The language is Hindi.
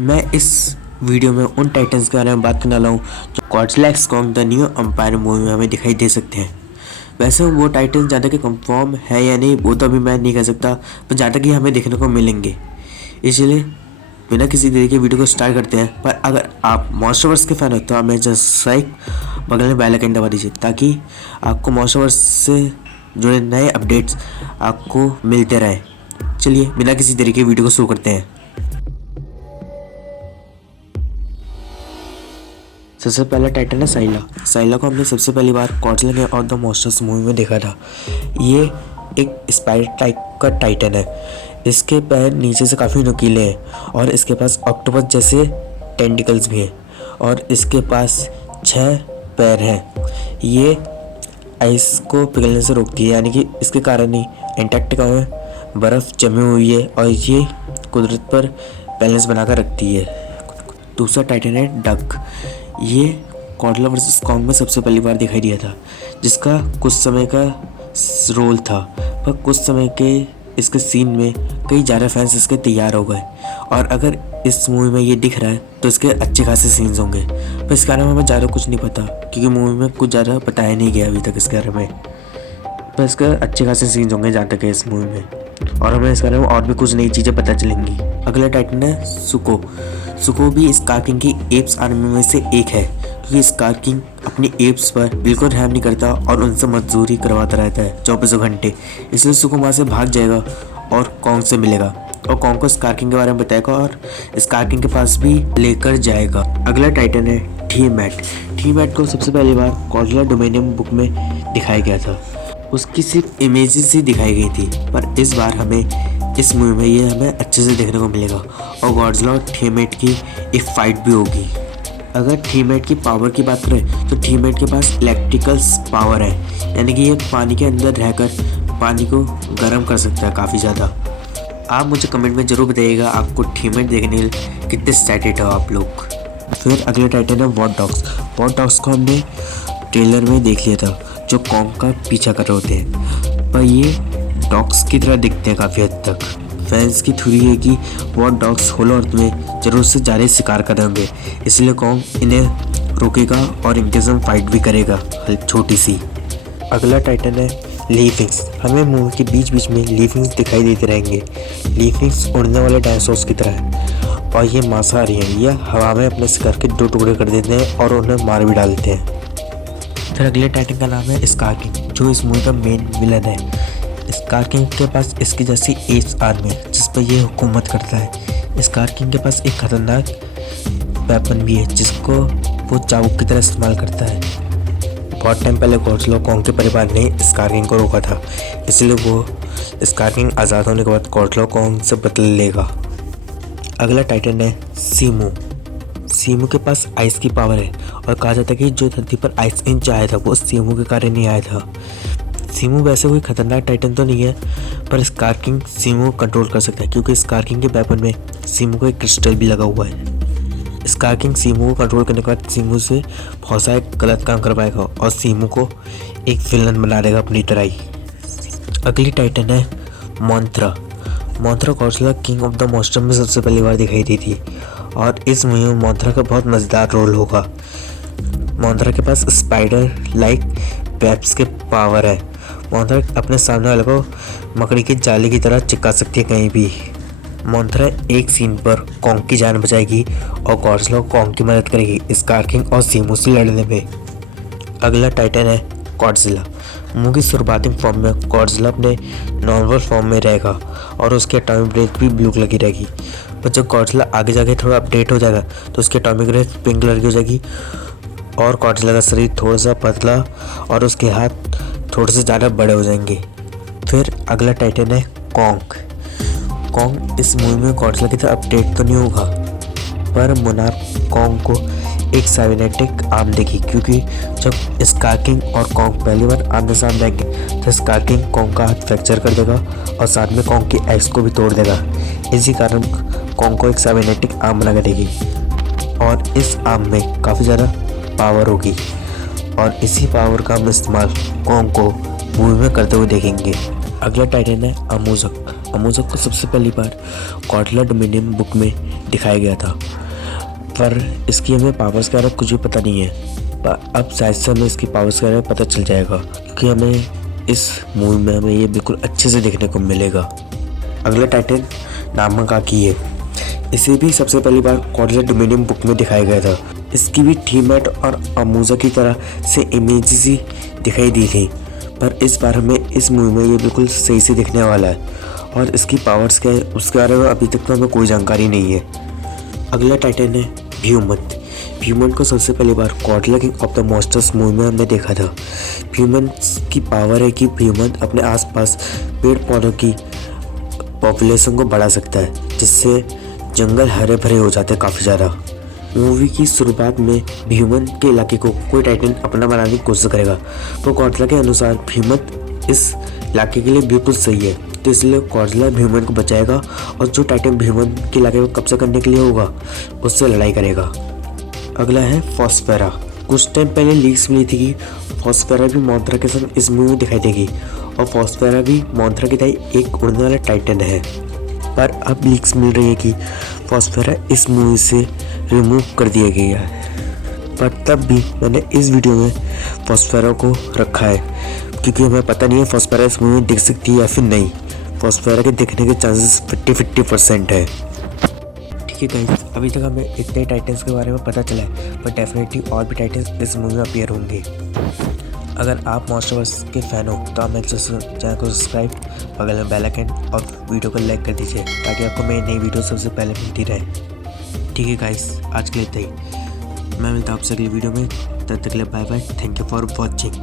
मैं इस वीडियो में उन टाइटन्स के बारे में बात करने वाला हूँ जो Godzilla x Kong the new empire movie में हमें दिखाई दे सकते हैं। वैसे वो टाइटन ज़्यादा कि कंफर्म है या नहीं वो तो अभी मैं नहीं कह सकता, पर ज़्यादा कि हमें देखने को मिलेंगे। इसलिए बिना किसी देरी के वीडियो को स्टार्ट करते हैं। पर अगर आप मॉन्स्टरवर्स के फ़ैन हो तो हमें जस्ट बगल में बेल आइकन दबा दीजिए ताकि आपको मॉन्स्टरवर्स से जुड़े नए अपडेट्स आपको मिलते रहें। चलिए बिना किसी देरी के वीडियो को शुरू करते हैं। सबसे पहला टाइटन है साइला को हमने सबसे पहली बार Godzilla king of the monsters movie में देखा था। ये एक स्पाइडर टाइप का टाइटन है। इसके पैर नीचे से काफ़ी नुकीले हैं और इसके पास ऑक्टोपस जैसे टेंटिकल्स भी हैं और इसके पास 6 पैर हैं। ये आइस को पिघलने से रोकती है, यानी कि इसके कारण ही एंटार्क्टिका में बर्फ़ जमी हुई है और ये कुदरत पर बैलेंस बनाकर रखती है। दूसरा टाइटन है डक। ये गॉडजिला वर्सेस कॉन्ग में सबसे पहली बार दिखाई दिया था, जिसका कुछ समय का रोल था, पर कुछ समय के इसके सीन में कई ज़्यादा फैंस इसके तैयार हो गए और अगर इस मूवी में ये दिख रहा है तो इसके अच्छे खासे सीन्स होंगे। पर इसके बारे में हमें ज़्यादा कुछ नहीं पता क्योंकि मूवी में कुछ ज़्यादा बताया नहीं गया अभी तक इसके बारे में। पर इसके अच्छे खासे सीन्स होंगे जहाँ तक है इस मूवी में, और हमें इसके बारे में और भी कुछ नई चीज़ें पता चलेंगी। अगला टाइटन है सुको भी स्कार किंग की एप्स आर्मी में से एक है, क्योंकि स्कार किंग अपनी एप्स पर बिल्कुल रहम नहीं करता और उनसे मजदूरी करवाता रहता है 24 घंटे। इसलिए सुको वहाँ से भाग जाएगा और कॉन्ग से मिलेगा और कॉन्ग को स्कार किंग के बारे में बताएगा और स्कार किंग के पास भी लेकर जाएगा। अगला टाइटन है टी-मैट को सबसे पहली बार गॉडजिला डोमिनियन बुक में दिखाया गया था। उसकी सिर्फ इमेजेस ही दिखाई गई थी, पर इस बार हमें इस मूवी में ये हमें अच्छे से देखने को मिलेगा और गॉडजिला और टी-मैट की एक फाइट भी होगी। अगर टी-मैट की पावर की बात करें तो टी-मैट के पास इलेक्ट्रिकल पावर है, यानी कि ये पानी के अंदर रहकर पानी को गर्म कर सकता है काफ़ी ज़्यादा। आप मुझे कमेंट में ज़रूर बताइएगा आपको टी-मैट देखने के लिए कितने एक्साइटेड हो आप लोग। फिर अगले टाइटन है वॉर डॉग्स को हमने ट्रेलर में देख लिया था, जो कॉन्ग का पीछा कर रहे होते हैं, पर ये डॉग्स की तरह दिखते हैं काफ़ी हद तक। फैंस की थ्योरी है कि वॉर डॉग्स होलो अर्थ में ज़रूर से ज़्यादा शिकार करेंगे, इसलिए कॉन्ग इन्हें रोकेगा और इनके साथ फाइट भी करेगा छोटी सी। अगला टाइटन है लीफिंग्स। हमें मूवी के बीच बीच में लीफिंग्स दिखाई देते रहेंगे। लीफिंग्स उड़ने वाले डायनासोर्स की तरह है और ये मांसाहारी हैं। ये हवा में अपने शिकार के 2 टुकड़े कर देते हैं और उन्हें मार भी डालते हैं। फिर अगले टाइटन का नाम है स्कार किंग, जो इस मूवी का मेन विलन है। स्कार किंग के पास इसकी जैसी एप्स आर्मी है जिस पर यह हुकूमत करता है। स्कार किंग के पास एक खतरनाक वेपन भी है जिसको वो चाबुक की तरह इस्तेमाल करता है। बहुत टाइम पहले गॉडजिला कॉन्ग के परिवार ने स्कार किंग को रोका था, इसलिए वो स्कार किंग आज़ाद होने के बाद गॉडजिला कॉन्ग से बदला लेगा। अगला टाइटन है सीमू के पास आइस की पावर है और कहा जाता है कि जो धरती पर आइस इंच आया था वो सीमू के कारण नहीं आया था। सीमू वैसे कोई खतरनाक टाइटन तो नहीं है, पर स्कार किंग सीमू को कंट्रोल कर सकता है क्योंकि स्कार किंग के वेपन में सीमू को एक क्रिस्टल भी लगा हुआ है। स्कार किंग सीमू को कंट्रोल करने के बाद सीमू से बहुत सारे गलत काम कर पाएगा और सीमू को एक विलन बना देगा अपनी तरह ही। अगली टाइटन है Mothra Godzilla king of the monster में सबसे पहली बार दिखाई दी थी और इस मूवी में मोंथरा का बहुत मज़ेदार रोल होगा। मोंथरा के पास स्पाइडर लाइक वेब्स के पावर है। मोंथरा अपने सामने वाले को मकड़ी की जाली की तरह चिपका सकती है कहीं भी। मोंथरा एक सीन पर कॉन्ग की जान बचाएगी और गॉडजिला कॉन्ग की मदद करेगी स्कार किंग और सीमू से लड़ने में। अगला टाइटन है गॉडजिला। मूवी की शुरुआती फॉर्म में गॉडजिला अपने नॉर्मल फॉर्म में रहेगा और उसकी एटॉमिक ब्रेथ भी ब्लू कलर की रहेगी, पर जब गॉडजिला आगे जाके थोड़ा अपडेट हो जाएगा तो उसकी एटॉमिक ब्रेथ पिंक कलर की हो जाएगी और गॉडजिला का शरीर थोड़ा सा पतला और उसके हाथ थोड़े से ज़्यादा बड़े हो जाएंगे। फिर अगला टाइटन है कॉन्ग इस मूवी में गॉडजिला की तरह अपडेट तो नहीं होगा, पर मोनार्क कॉन्ग को एक साइबरनेटिक आर्म देगी, क्योंकि जब स्कार किंग और कॉन्ग पहली बार आमने सामने आएंगे तो स्कार किंग कॉन्ग का हाथ फ्रैक्चर कर देगा और साथ में कॉन्ग की एक्स को भी तोड़ देगा। इसी कारण कॉन्ग को एक साइबरनेटिक आर्म बना देगी और इस आर्म में काफ़ी ज़्यादा पावर होगी और इसी पावर का हम इस्तेमाल कॉन्ग को मूवी में करते हुए देखेंगे। अगला टाइटन है अमोजा को सबसे पहली बार गॉडजिला डोमिनियन बुक में दिखाया गया था, पर इसकी हमें पावर्स के बारे में कुछ भी पता नहीं है। पर अब शायद से हमें इसकी पावर्स के बारे में पता चल जाएगा, क्योंकि हमें इस मूवी में हमें ये बिल्कुल अच्छे से देखने को मिलेगा। अगला टाइटन नागामाकी है। इसे भी सबसे पहली बार गॉडजिला डोमिनियन बुक में दिखाया गया था। इसकी भी थीमेट और अमोजा की तरह से इमेजेस ही दिखाई दी थी, पर इस बार हमें इस मूवी में ये बिल्कुल सही से दिखने वाला है। और इसकी पावर्स क्या है उसके बारे में अभी तक तो हमें कोई जानकारी नहीं है। अगला टाइटन है ब्यूमन। ब्यूमन को सबसे पहली बार Godzilla king of the monsters movie में हमने देखा था। ब्यूमन की पावर है कि ब्यूमन अपने आसपास पेड़ पौधों की पॉपुलेशन को बढ़ा सकता है, जिससे जंगल हरे भरे हो जाते हैं काफ़ी ज़्यादा। मूवी की शुरुआत में ब्यूमन के इलाके को कोई टाइटन अपना बनाने की कोशिश करेगा, तो गॉडजिला के अनुसार ब्यूमन इस इलाके के लिए बिल्कुल सही है, तो इसलिए गॉडजिला ब्यूमन को बचाएगा और जो टाइटन ब्यूमन के इलाके को कब्जा करने के लिए होगा उससे लड़ाई करेगा। अगला है फॉस्फेरा। कुछ टाइम पहले लीक्स मिली थी कि फॉस्फेरा भी मोथरा के साथ इस मूवी में दिखाई देगी, और फॉस्फेरा भी मोथरा की तरह एक उड़ने वाला टाइटन है। पर अब लीक्स मिल रही है कि फॉस्फेरा इस मूवी से रिमूव कर दिया गया है, पर तब भी मैंने इस वीडियो में फॉस्फेरा को रखा है, क्योंकि हमें पता नहीं है फॉस्फेरा इस मूवी में दिख सकती है या फिर नहीं। फॉस्फेरा के दिखने के चांसेस 50-50% है। ठीक है गाइस, अभी तक हमें इतने टाइटन्स के बारे में पता चला है, पर डेफिनेटली और भी टाइटन्स इस मूवी में अपीयर होंगे। अगर आप मॉन्स्टरवर्स के फैन हो तो आप मेरे चैनल को सब्सक्राइब, बगल में बेल आइकन और वीडियो को लाइक कर दीजिए, ताकि आपको मेरी नई वीडियो सबसे पहले मिलती रहे। ठीक है गाइस, आज के लिए इतना ही। मैं मिलता हूँ आपसे अगली वीडियो में, तब तक के लिए bye bye. Thank you for watching.